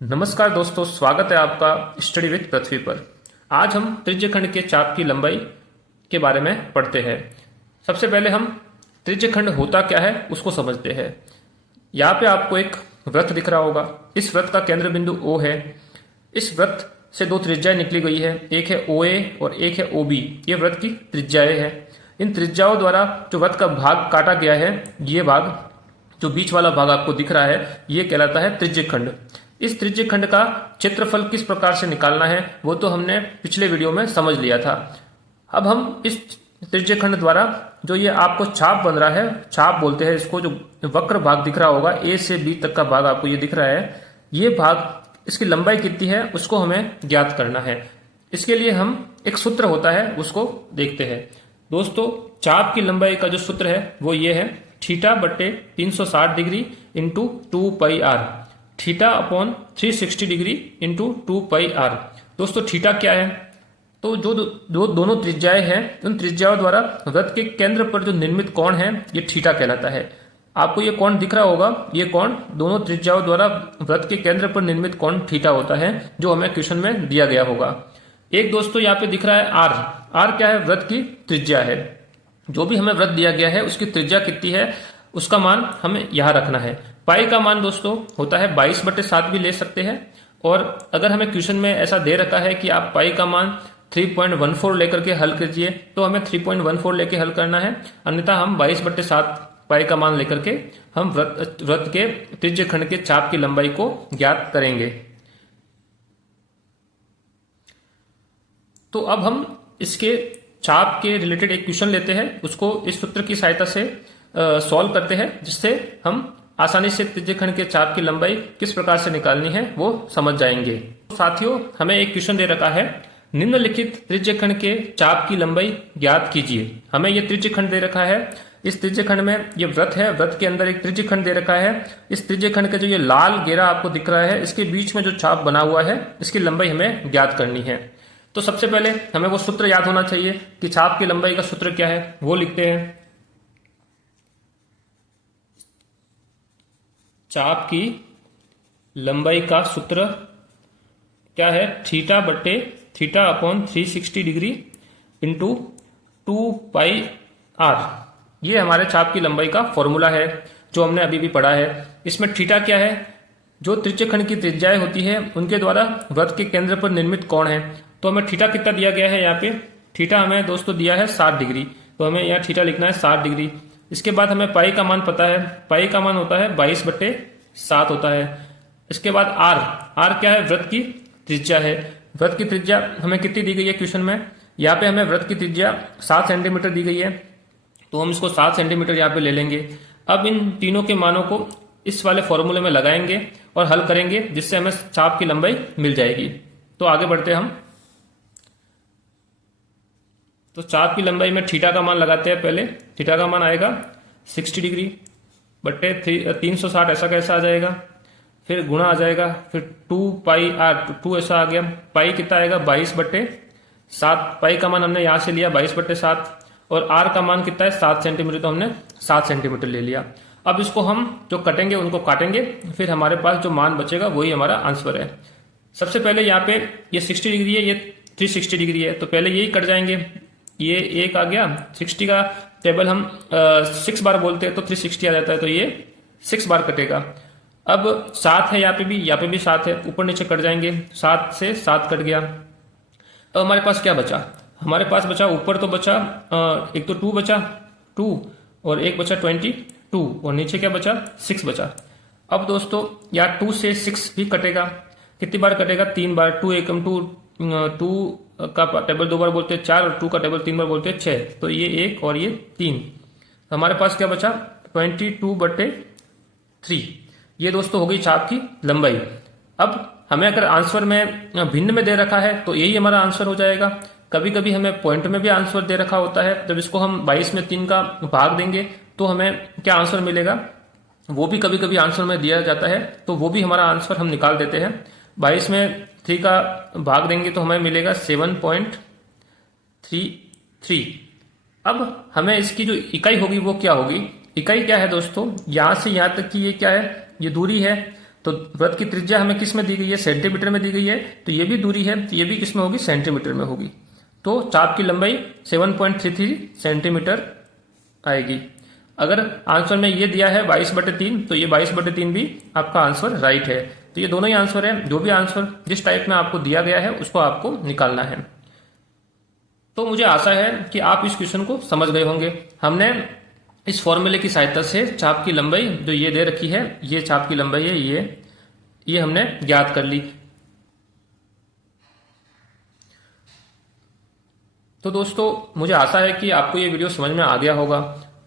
नमस्कार दोस्तों, स्वागत है आपका स्टडी विद पृथ्वी पर। आज हम त्रिज्यखंड के चाप की लंबाई के बारे में पढ़ते हैं। सबसे पहले हम त्रिज्यखंड होता क्या है उसको समझते हैं। यहाँ पे आपको एक वृत्त दिख रहा होगा। इस वृत्त का केंद्र बिंदु O है। इस वृत्त से दो त्रिज्याएं निकली गई है, एक है OA और एक है OB। ये वृत्त की त्रिज्याएं हैं। इन त्रिज्याओं द्वारा जो वृत्त का भाग काटा गया है, ये भाग जो बीच वाला भाग आपको दिख रहा है, ये कहलाता है त्रिज्यखंड। इस त्रिज्यखंड का क्षेत्रफल किस प्रकार से निकालना है वो तो हमने पिछले वीडियो में समझ लिया था। अब हम इस त्रिज्यखंड द्वारा जो ये आपको चाप बन रहा है, चाप बोलते हैं इसको, जो वक्र भाग दिख रहा होगा A से B तक का भाग आपको ये दिख रहा है, ये भाग इसकी लंबाई कितनी है उसको हमें ज्ञात करना है। इसके लिए हम एक सूत्र होता है उसको देखते हैं। दोस्तों, चाप की लंबाई का जो सूत्र है वो ये है, थीटा बट्टे 360 degree into 2πr, theta upon 360 degree into 2πr। दोस्तों, थीटा क्या है? तो जो दोनों त्रिज्याएं हैं, उन त्रिज्याओं द्वारा वृत्त के केंद्र पर जो निर्मित कोण है, ये थीटा कहलाता है। आपको ये कोण दिख रहा होगा, ये कोण दोनों त्रिज्याओं द्वारा वृत्त के केंद्र पर निर्मित कोण थीटा होता है, जो हमें क्वेश्चन में दिया गया होगा। एक दोस्तों यहाँ पे दिख रहा है आर। आर क्या है? वृत्त की त्रिज्या है। जो भी हमें वृत्त दिया गया है उसकी त्रिज्या कितनी है उसका मान हमें यहाँ रखना है। पाई का मान दोस्तों होता है 22/7 भी ले सकते हैं। और अगर हमें क्वेश्चन में ऐसा दे रखा है कि आप पाई का मान 3.14 लेकर के हल कीजिए, तो हमें 3.14 लेके हल करना है। अन्यथा हम 22/7 पाई का मान लेकर के हम वृत्त के त्रिज्यखंड के चाप की लंबाई को ज्ञात करेंगे। तो अब हम इसके चाप के रिलेटेड एक क्वेश्चन लेते हैं, उसको इस सूत्र की सहायता से सॉल्व करते हैं, जिससे हम आसानी से त्रिज्यखंड के चाप की लंबाई किस प्रकार से निकालनी है वो समझ जाएंगे। तो साथियों, हमें एक क्वेश्चन दे रखा है, निम्नलिखित त्रिज्यखंड के चाप की लंबाई ज्ञात कीजिए। हमें ये त्रिज्यखंड दे रखा है। इस त्रिज्यखंड में ये वृत्त है, वृत्त के अंदर एक त्रिज्यखंड दे रखा है। इस त्रिज्यखंड का जो ये लाल घेरा आपको दिख रहा है, इसके बीच में जो चाप बना हुआ है, इसकी लंबाई हमें ज्ञात करनी है। तो सबसे पहले हमें वो सूत्र याद होना चाहिए कि चाप की लंबाई का सूत्र क्या है, वो लिखते हैं। चाप की लंबाई का सूत्र क्या है? थीटा बट्टे theta upon 360 degree into 2πr। ये हमारे चाप की लंबाई का फॉर्मूला है जो हमने अभी भी पढ़ा है। इसमें थीटा क्या है? जो त्रिज्यखंड की त्रिज्याएं होती है उनके द्वारा वृत्त के केंद्र पर निर्मित कोण है। तो हमें थीटा कितना दिया गया है? यहाँ पे थीटा हमें दोस्तों दिया है 60 डिग्री। तो हमें यहाँ थीटा लिखना है 60 डिग्री। इसके बाद हमें पाई का मान पता है। पाई का मान होता है 22/7 होता है। इसके बाद आर। आर क्या है? वृत्त की त्रिज्या है। वृत्त की त्रिज्या हमें कितनी दी गई है क्वेश्चन में? यहाँ पे हमें वृत्त की त्रिज्या 7 सेंटीमीटर दी गई है, तो हम इसको 7 सेंटीमीटर यहाँ पे ले लेंगे। अब इन तीनों के मानों को इस वाले फॉर्मूले में लगाएंगे और हल करेंगे, जिससे हमें चाप की लंबाई मिल जाएगी। तो आगे बढ़ते हैं हम। तो चाप की लंबाई में थीटा का मान लगाते हैं। पहले थीटा का मान आएगा 60 डिग्री बट्टे 360, ऐसा कैसा आ जाएगा, फिर गुणा आ जाएगा, फिर 2πr, 2 ऐसा आ गया। पाई कितना आएगा? 22/7। पाई का मान हमने यहां से लिया 22/7, और आर का मान कितना है? 7 सेंटीमीटर, तो हमने 7 सेंटीमीटर ले लिया। अब इसको हम जो कटेंगे उनको काटेंगे, फिर हमारे पास जो मान बचेगा वही हमारा आंसर है। सबसे पहले यहाँ पे ये 60 डिग्री है, ये 360 डिग्री है, तो पहले यही कट जाएंगे। ये एक आ गया, 60 का टेबल हम 6 बार बोलते हैं तो 360 आ जाता है, तो ये 6 बार कटेगा। अब 7 है यहाँ पे भी 7 है, ऊपर नीचे कट जाएंगे। 7 से 7 कट गया। अब हमारे पास क्या बचा? हमारे पास बचा, ऊपर तो बचा एक तो 2 बचा, 2, और एक बचा 22, और नीचे क्या बचा? 6 बचा। अब दोस्तों यहाँ 2 से 6 भी कटेगा। कितनी बार कटेगा? 3 बार। 2 एकम 2, 2 का टेबल 2 बार बोलते हैं 4, और 2 का टेबल 3 बार बोलते हैं 6, तो ये 1 और ये 3। हमारे पास क्या बचा? 22/3। ये दोस्तों हो गई चाप की लंबाई। अब हमें अगर आंसर में भिन्न में दे रखा है तो यही हमारा आंसर हो जाएगा। कभी कभी हमें पॉइंट में भी आंसर दे रखा होता है, जब इसको हम 22 में 3 का भाग देंगे तो हमें क्या आंसर मिलेगा, वो भी कभी कभी आंसर में दिया जाता है, तो वो भी हमारा आंसर हम निकाल देते हैं। 22 में 3 का भाग देंगे तो हमें मिलेगा 7.33। अब हमें इसकी जो इकाई होगी वो क्या होगी? इकाई क्या है दोस्तों? यहां से यहां तक की ये क्या है? ये दूरी है। तो वृत्त की त्रिज्या हमें किस में दी गई है, सेंटीमीटर में दी गई है, तो ये भी दूरी है, तो ये भी किस में होगी, सेंटीमीटर में होगी। तो चाप की लंबाई 7.33 सेंटीमीटर आएगी। अगर आंसर में ये दिया है 22/3, तो ये 22/3 भी आपका आंसर राइट है। तो ये दोनों ही आंसर है, जो भी आंसर जिस टाइप में आपको दिया गया है उसको आपको निकालना है। तो मुझे आशा है कि आप इस क्वेश्चन को समझ गए होंगे। हमने इस फॉर्मूले की सहायता से चाप की लंबाई जो ये दे रखी है, ये चाप की लंबाई है, ये हमने ज्ञात कर ली। तो दोस्तों मुझे आशा है कि आपको ये वीडियो समझ में आ गया होगा।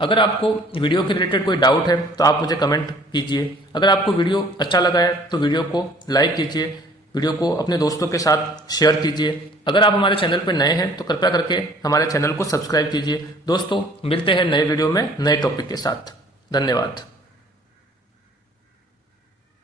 अगर आपको वीडियो के रिलेटेड कोई डाउट है तो आप मुझे कमेंट कीजिए। अगर आपको वीडियो अच्छा लगा है तो वीडियो को लाइक कीजिए, वीडियो को अपने दोस्तों के साथ शेयर कीजिए। अगर आप हमारे चैनल पर नए हैं तो कृपया करके हमारे चैनल को सब्सक्राइब कीजिए। दोस्तों मिलते हैं नए वीडियो में नए टॉपिक के साथ। धन्यवाद।